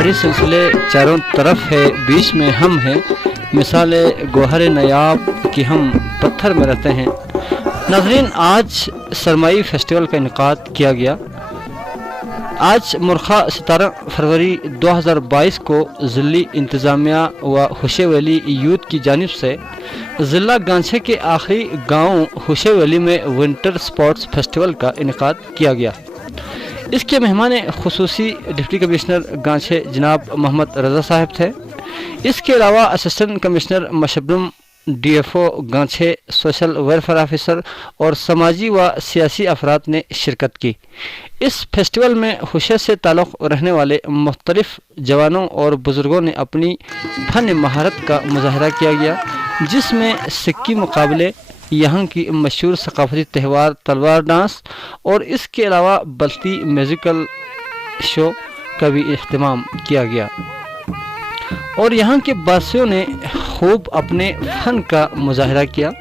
पहाड़ी सिलसिले चारों तरफ है, बीच में हम हैं, मिसाल गोहर नायाब कि हम पत्थर में रहते हैं। नाज़रीन, आज सरमाई फेस्टिवल का इनेकाद किया गया। आज मुर्खा 17 फरवरी 2022 को ज़िली इंतज़ामिया व हुशे वैली यूथ की जानिब से ज़िला गांछे के आखिरी गांव हुशे वैली में विंटर स्पोर्ट्स फेस्टिवल का इनेकाद किया गया। इसके मेहमान खुसूसी डिप्टी कमिश्नर गांछे जनाब मोहम्मद रज़ा साहब थे। इसके अलावा असिस्टेंट कमिश्नर मशबरुम, DFO गांछे, सोशल वेलफेयर ऑफिसर और समाजी व सियासी अफराद ने शिरकत की। इस फेस्टिवल में हुशे से ताल्लुक़ रहने वाले मुख्तलिफ जवानों और बुज़ुर्गों ने अपनी फ़न महारत का मुज़ाहरा किया गया, जिसमें सिक्की मुकाबले, यहाँ की मशहूर सकाफती त्यौहार तलवार डांस और इसके अलावा बस्ती म्यूज़िकल शो का भी इख्तिमाम किया गया और यहाँ के बासियों ने खूब अपने फ़न का मुज़ाहरा किया।